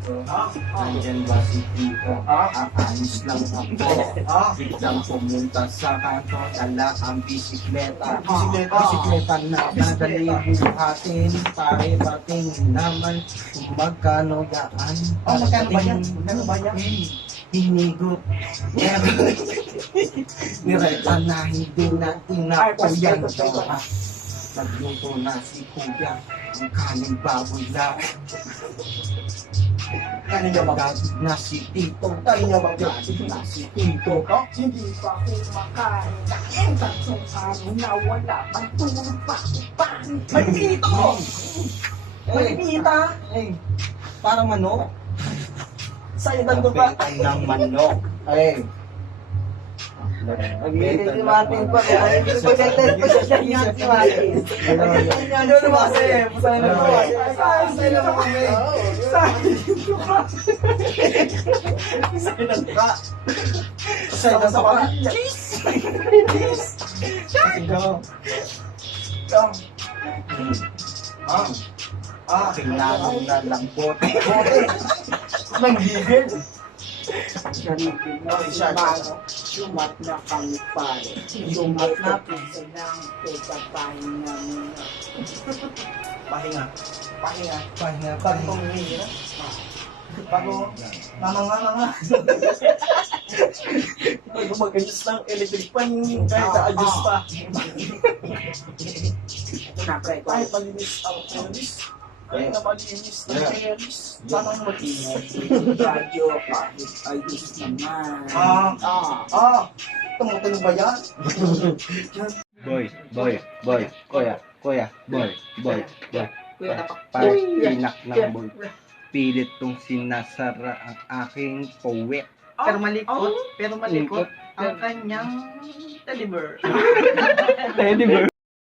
dito. Nandyan ba si Tito? Aalis lang ako. Biglang pumunta sa kanto. Dala ang bisikleta. Bisikleta na nadali buhatin. Pare-bating naman kung magkano yaan. Magkano ba yan? Magkano ba yan? Hinigot. Nireta na hindi na inapoyan. Nagluto na si Kuya. Ang kaning baboy lang. Kanina ba? Gagod na si Tito. Kanina ba? Gagod na si Tito. Hindi pa ako makain. Kain tatlong araw na wala. Matulog pa ako. Malipito! Malipita! Ay, parang manok. Sa edad ko ba? Kapitan ng manok. Ay. Hindi si Martin pa. Kaya hindi ko pagkatay niya si Martin. Pagkatay niya si Martin. Pusay na po. Pusay na po kami. Pusay na po. Pusay na po. Cheese! Kinalo na lambot. Nanggigil. Ganito na si Mano. Sumat na kami pare. Sumat na pinsa ng pagpapahin namin. Pahinga. Pahinga. Pahinga, Bagong hihira. Bago. Mamanga. Bago mag-adjust ng electric pan. Kahit na-adjust pa. Ito na pre. Kahit malinis ang malinis. Kahit na malinis na malinis. Tanong mag-ingay. Radyo kahit ayos naman. Tumutunog ba yan? Boy. Kuya. Boy. Kuya tapak. Pagpinak ng boy. Pilit tong sinasara ang aking puwet. Pero malikot. Ang kanyang deliver. Teddy bear.